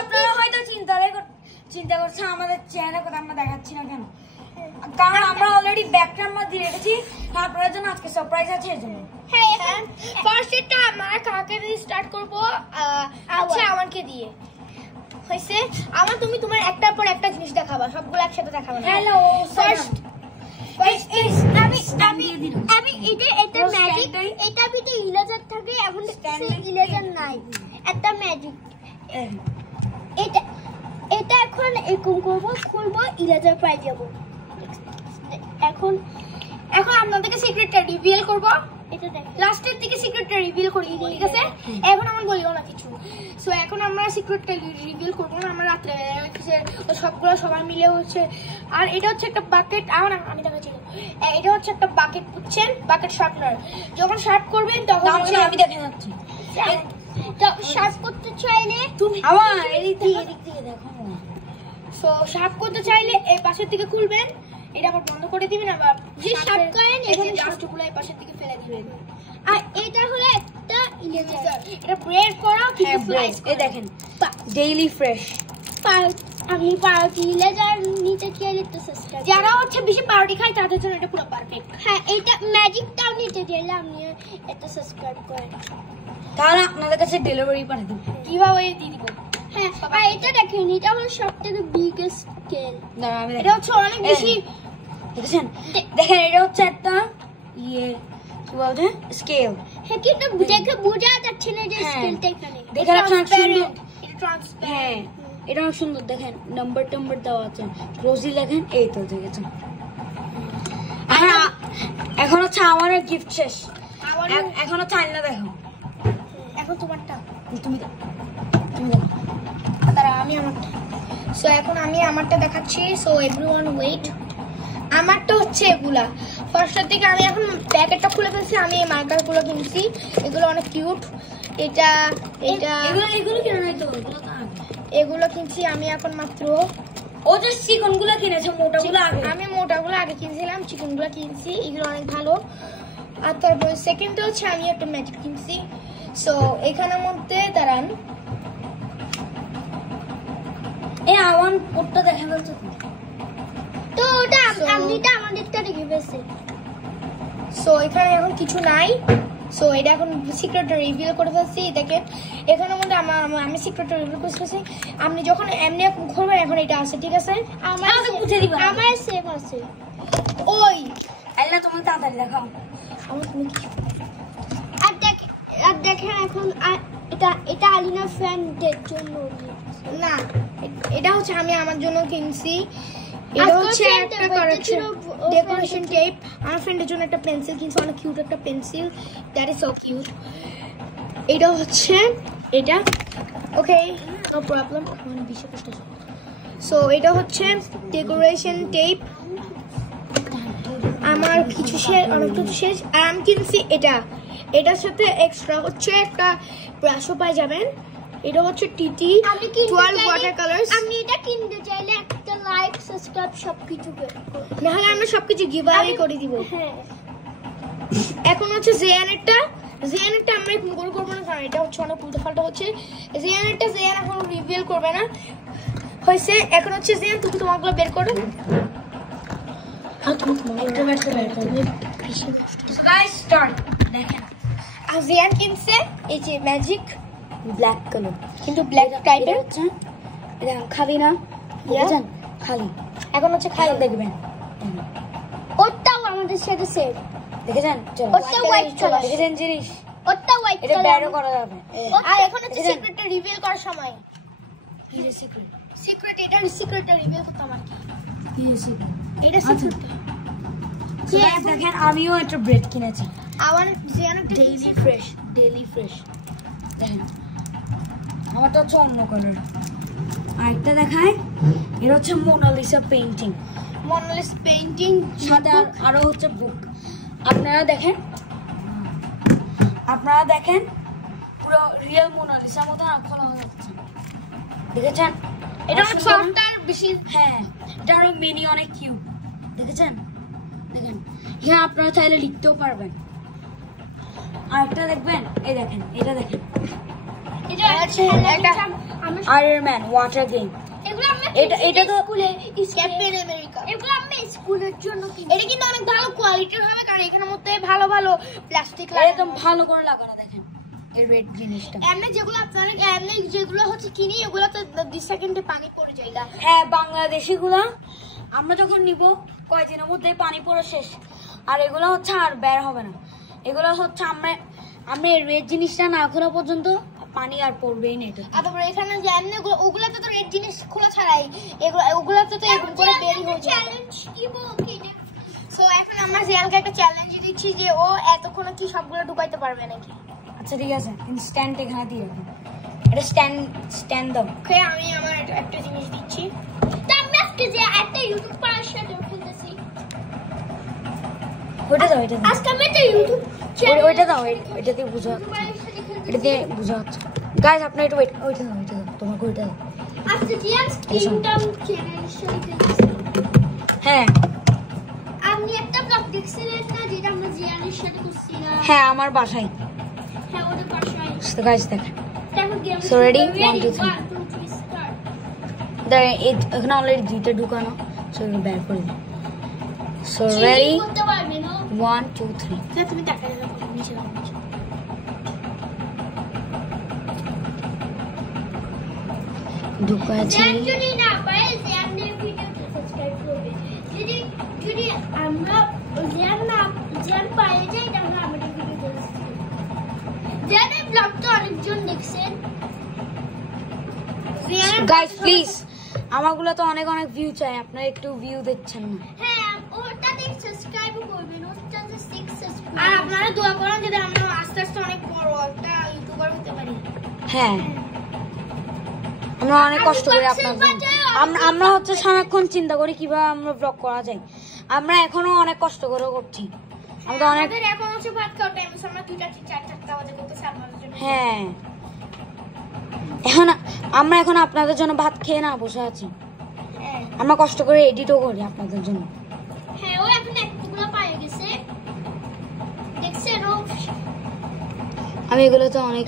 আপনারা হয়তো চিন্তা করছে আমাদের চেহারা কথা আমরা দেখাচ্ছি না কেন, কারণ আমরা অলরেডি ব্যাকগ্রাউন্ড দিয়ে রেখেছি, আপনাদের জন্য আজকে সারপ্রাইজ আছে এর জন্য। হ্যাঁ, ফার্স্ট এটা আমরা কাকে দিয়ে স্টার্ট করব? আচ্ছা, আমাকে দিয়ে হইছে। আমার তুমি তোমার একটার পর একটা জিনিস দেখাবা, সবগুলো একসাথে দেখাবা। হ্যালো, ফার্স্ট আমি এটা ম্যাজিক, এটা ভিতরে ইলেজার থাকে, এখন ইলেজার নাই, একটা ম্যাজিক। এটা এখন এরকম করব, খুলবো, ইলেজার পাই যাব। এখন আপনাদেরকে সিক্রেটটা রিভিল করব। এটা দেখো, লাস্টের দিকে সিক্রেটটা রিভিল করে দিব, ঠিক আছে? এখন আমার বলিও না কিছু। সো এখন আমরা সিক্রেটটা রিভিল করব না, আমরা রাতে সবগুলো সবাই মিলে হচ্ছে। আর এটা হচ্ছে একটা বাকেট, আমি দেখাচ্ছি, এটা হচ্ছে একটা বাকেট, বুঝছেন? Bucket sharpener. যখন শার্প করবেন তখন আমি দেখে যাচ্ছি। শার্প করতে চাইলে তুমি আমার এদিক থেকে দেখো। সো শার্প করতে চাইলে এই পাশের দিকে খুলবেন, এটা আবার বন্ধ করে দিবেন, আবার যে শার্প করেন এখানে ডাস্টগুলো এই পাশের দিকে ফেলে দিবেন। আর এটা হলো একটা ইলেজার, এটা ব্রেড করা কিন্তু স্লাইস। এই দেখেন, ডেইলি ফ্রেশ আমি পাউরুটি ইলেজার নিতে চাইলে তো সাবস্ক্রাইব, যারা হচ্ছে বেশি পাউরুটি খায় তাদের জন্য এটা পুরো পারফেক্ট। হ্যাঁ, এটা ম্যাজিকটাও নিতে চাইলে আপনি এটা সাবস্ক্রাইব করেন, তাহলে আপনাদের কাছে ডেলিভারি পাঠিয়ে দেব। কিভাবে দিয়ে দিব? হ্যাঁ, আর এটা দেখেন, এটা হলো সবথেকে বিগেস্ট স্কেল। এটা হচ্ছে অনেক বেশি, দেখেন এটা হচ্ছে একটা কি বলতে স্কেল। হ্যাঁ, কিন্তু দেখে বোঝা যাচ্ছে না যে স্কেলটা এখানে। দেখে রাখছেন সুন্দর, এটা ট্রান্সপারেন্ট। হ্যাঁ, এটা অনেক সুন্দর। দেখেন নাম্বার দেওয়া আছে, ক্লোজলি দেখেন, এই তো দেখেছেন। এখন হচ্ছে আমার গিফট শেষ, এখন হচ্ছে আইনা দেখো। এখন তোমারটা, তুমি দেখো। তারা আমি আমারটা। সো এখন আমি আমারটা দেখাচ্ছি। So everyone wait. আমারটা হচ্ছে এগুলা। ফার্স্টের দিকে আমি এখন প্যাকেটটা খুলে ফেলছি। আমি এই মার্কারগুলো কিনছি, এগুলো অনেক কিউট। এগুলো কিনছি আমি এখন মাত্র। ও যে চিকনগুলো কিনেছে, মোটাগুলো আগে। আমি মোটাগুলো আগে কিনছিলাম, চিকনগুলো কিনছি, এগুলো অনেক ভালো। আর তারপর সেকেন্ডে হচ্ছে আমি একটা ম্যাজিক কিনছি। সো এখানের মধ্যে দাঁড়ান, আমার কোডটা দেখা যাচ্ছে তো ওটা আপনিটা আমাদেরটা রেখে ফেলছে। সো এখানে এখন কিছু নাই। সো এটা এখন সিক্রেটটা রিভিল করে ফেলছি। দেখেন এখানের মধ্যে আমি সিক্রেটটা রিভিল করে ফেলছি। আপনি যখন এমনি খুলবেন, এখন এটা আছে, ঠিক আছে? আমাকে বুঝে দিবেন, আমার সেভ আছে। ওই আল্লাহ, তুমি তাড়াতাড়ি দেখাও। আর দেখেন এখন এটা আলিনা ফ্রেন্ডের জন্য না, এটা হচ্ছে আমি আমার জন্য কিনছি। এটা হচ্ছে একটা ডেকোরেশন টেপ। আমার ফ্রেন্ডের জন্য একটা পেন্সিল কিনছি, অনেক কিউট একটা pencil, that is so cute. এটা হচ্ছে এটা, ওকে, নো প্রবলেম। সো এটা হচ্ছে ডেকোরেশন টেপ। আমার কিছু শেষ, অনেক কিছু শেষ। আর আমি কিনছি এটার সাথে এক্সট্রা হচ্ছে একটা ব্রাশও পাই যাবেন। এটা হচ্ছে টিটি 12 ওয়াটার কালার্স। আমি এটা কিনতে চাইলে একটা লাইক, সাবস্ক্রাইব সবকিছু না হলে আমরা সবকিছু গিভঅ্যাওয়ে করে দিব। হ্যাঁ, এখন হচ্ছে জেয়ানেরটা আমরা গোল করবো না, কারণ এটা হচ্ছে অনেক উল্টোপাল্টা হচ্ছে। জেয়ান এখন রিভিল করবে না, হয়েছে। এখন হচ্ছে জেয়ান, তুমি তোমারগুলো বের করো। জিয়ান কিনছে এই যে ম্যাজিক ব্ল্যাক কালার, কিন্তু ব্ল্যাক টাইপের হচ্ছে। এটা খালি না, বুঝছেন? খালি। এখন হচ্ছে খালি দেখবেন, ওটাও আমাদের সাথে সেম, দেখেছেন? চলো, ওটা হোয়াইট কালার, দেখেন জিনিস, ওটা হোয়াইট এটা কালার ব্যারও করা যাবে। আর এখন হচ্ছে সিক্রেটটা রিভিল করার সময়। কি যে সিক্রেট? সিক্রেটটা রিভিল করতে আমার কি যে সিক্রেট? এটা সিক্রেট। দেখেন আমিও একটা ব্রেড কিনেছি, আমার জিয়ানটা ডেইলি ফ্রেশ। দেখেন আমারটা হচ্ছে অন্য কালার। আরেকটা দেখায়, এটা হচ্ছে মোনালিসা পেইন্টিং, সাথে আরো হচ্ছে বুক। আপনারা দেখেন পুরো রিয়েল মোনালিসা মতো আঁকানো হচ্ছে, দেখেছেন? এটা সফটওয়্যার বেশি। হ্যাঁ, এটা আরো মিনি, অনেক কিউট, দেখেছেন? দেখেন হ্যাঁ, আপনারা চাইলে লিখতেও পারবেন। আরেকটা দেখবেন, এই দেখেন, এটা দেখেন, আয়রন ম্যান ওয়াটার গেম। এটা তো ক্যাপ্টেন আমেরিকা। এগুলো আমি স্কুলের জন্য কিনি। এটা কিন্তু অনেক ভালো কোয়ালিটির হবে, কারণ এখানের মধ্যে ভালো ভালো প্লাস্টিক একদম ভালো করে লাগানো। দেখেন এই রেড জিনিসটা। এমনি যেগুলো আপনারা এমনি যেগুলো হচ্ছে কিনি, এগুলো তো 2 সেকেন্ডে পানি পড়ে যায়। হ্যাঁ, বাংলাদেশি গুলা আমরা যখন নিব কয়েকদিনের মধ্যে পানি পড়ে শেষ। আর এগুলো হচ্ছে আর বের হবে না। এগুলো হচ্ছে আমরা রেড জিনিসটা না খোলা পর্যন্ত পানি আর পড়বেই না। এটা তারপরে এখানে যে এমনি ওগুলাতে তো রেড জিনিস খোলা ছাড়াই ওগুলাতে তো এরকম করে বেরি হয়ে যায়। চ্যালেঞ্জ দিব কি না? সো এখন আমরা জিয়ালকে একটা চ্যালেঞ্জ দিচ্ছি যে ও এতক্ষণে কি সবগুলো ঢুকাইতে পারবে নাকি। আচ্ছা ঠিক আছে, কিন্তু স্ট্যান্ড এখানে দিয়ে রাখুন। এটা স্ট্যান্ড দাও। ওকে, আমি আমার একটা জিনিস দিচ্ছি। তা আমি আজকে যে একটা ইউটিউব পাওয়ার সাথে খেলতেছি। ওইটা দাও। আজকে আমি একটা ইউটিউব ওইটা দাও। এটা দিয়ে বুঝা যাচ্ছে। এটা দিয়ে বুঝা যাচ্ছে। গাইস আপনি একটু ওইটা দাও। তোমাকে ওইটা দাও। আজকে জিয়াস কিংডম চ্যালেঞ্জ খেলতেছি। হ্যাঁ, আপনি একটা ব্লগ দেখছিলেন না, যেটা আমরা জিয়ানের সাথে করছিলাম? হ্যাঁ, আমার বাসায়। হ্যাঁ, ওটা বাসায়। So guys, দেখেন। দেখো গেম। So ready? 1 2 3 স্টার্ট। এখানে অলরেডি দুইটা ঢুকানো। সো বের করে দিই। So ready? 1 2 3। তুমি তাকালে দেখো নিচে নাও। ঢুকাচ্ছি। যদি না পারে জ্যানের ভিডিওতে সাবস্ক্রাইব করবে। যদি আমরা জ্যান পাই যাই, তাহলে আমাদের ভিডিওতে জ্যানের ব্লগটা অনেকজন দেখছেন। গাইস প্লিজ, আমারগুলো তো অনেক ভিউ চাই, আপনারা একটু ভিউ দিচ্ছেন না। হ্যাঁ, ওটাতে সাবস্ক্রাইব করবেন, ওটাতে 6 সাবস্ক্রাইব। আর আপনারা দোয়া করেন যাতে আমরা আস্তে আস্তে অনেক বড় একটা ইউটিউবার হতে পারি। হ্যাঁ, আমরা অনেক কষ্ট করি আপনাদের। আমরা হচ্ছে সারাক্ষণ চিন্তা করি কিভাবে আমরা ব্লগ করা যায়। আমরা এখনো অনেক কষ্ট করে করছি। আমরা আমাদের এখন হচ্ছে ভাত খাওয়ার টাইম, আমরা 2টা 4টা বাজে করতেছি আপনাদের জন্য। হ্যাঁ, আমরা এখন আপনাদের জন্য ভাত খেয়ে না বসে আছি। আমরা কষ্ট করে এডিটও করি আপনাদের জন্য। হ্যাঁ, ও এখন একটুগুলো পায়ে গেছে, দেখছেন? আমি এগুলো তো অনেক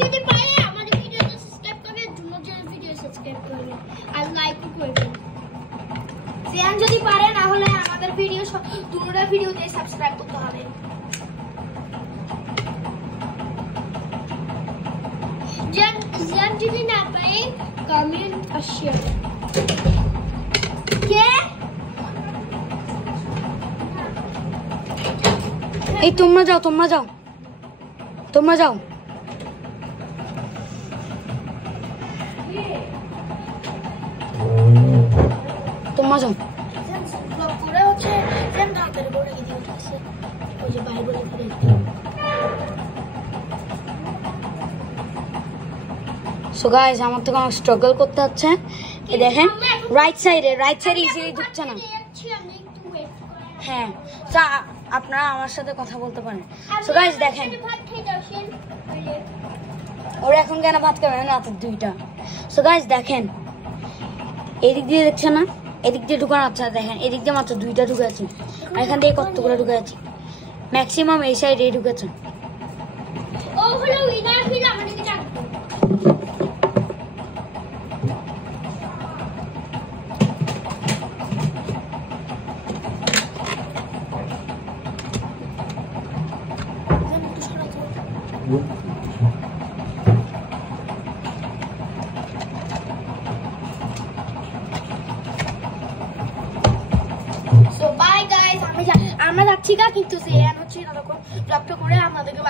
যদি পারে আমাদের ভিডিওতে সাবস্ক্রাইব করবে, দুজনের ভিডিও সাবস্ক্রাইব করবে আর লাইকও করবে। জিয়ান যদি পারে, না হলে আমাদের ভিডিও দুটোর ভিডিওতে সাবস্ক্রাইব করতে হবে। জিয়ান যদি না পারে, কমেন্ট আর শেয়ার। কে? এই তোমরা যাও। তোমরা যাও। তোমরা যাও। করে হচ্ছে জিয়ান রাতের করে ভিডিও উঠেছে, ওই যে বাইবেলের ভিডিও। সো গাইস, আমার তো অনেক স্ট্রাগল করতে হচ্ছে। এই দেখেন রাইট সাইডে ইজিলি ঢুকছে না। হ্যাঁ, তো আপনারা আমার সাথে কথা বলতে পারেন। সো গাইস দেখেন, ওরা এখন কেন ভাত খাবে না, রাতের 2টা। সো গাইস দেখেন, এদিক দিয়ে দেখছেন না, এদিক দিয়ে ঢুকানো হচ্ছে। দেখেন এদিক দিয়ে মাত্র 2টা ঢুকেছে, আর এখান থেকে কতগুলো ঢুকেছে। ম্যাক্সিমাম এই সাইডে ঢুকেছে। ও হলো উইনার, হলো আমাদেরকে ডাকবো। আমরা যাচ্ছি গা, কিন্তু জিয়ান হচ্ছে এরকম ব্লগটা করে আমাদেরকে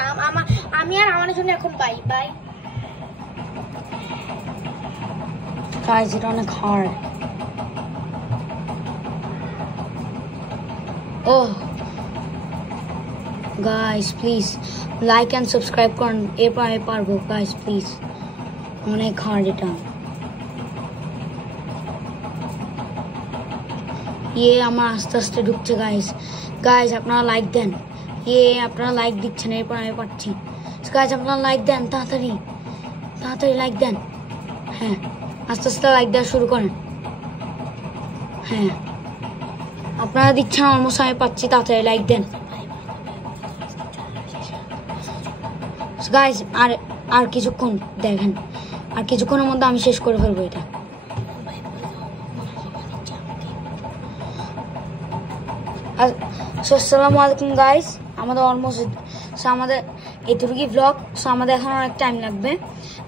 আমি আর আমার জন্য এখন বাই। Guys, it's অনেক hard. Oh, guys, please like and subscribe করুন, এরপর আমি পারবো। Guys, please, অনেক hard এটা। আমার আস্তে আস্তে ঢুকছে। গাইস আপনারা লাইক দেন। আপনারা লাইক দিচ্ছেন, এরপর আমি পাচ্ছি। গাইস আপনারা লাইক দেন, তাড়াতাড়ি লাইক দেন। হ্যাঁ, আস্তে আস্তে লাইক দেওয়া শুরু করেন। হ্যাঁ, আপনারা দিচ্ছেন, অলমোস্ট আমি পাচ্ছি। তাড়াতাড়ি লাইক দেন গাইস। আর আর কিছুক্ষণ দেখেন, আর কিছুক্ষণের মধ্যে আমি শেষ করে ফেলবো এটা। আসসালামু আলাইকুম গাইস, আমাদের অলমোস্ট আমাদের এটুকুই ব্লগ। সো আমাদের এখন অনেক টাইম লাগবে,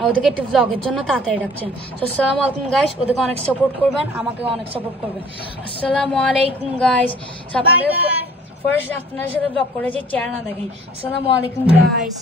ওদেরকে একটু ব্লগের জন্য তাড়াতাড়ি রাখছেন। সো আসসালামু আলাইকুম গাইস, ওদেরকে অনেক সাপোর্ট করবেন, আমাকে অনেক সাপোর্ট করবেন। আসসালামু আলাইকুম গাইস। আপনাদের ফার্স্ট আপনাদের সাথে ব্লগ করেছি, চেহারা না দেখেন। আসসালামু আলাইকুম গাইস।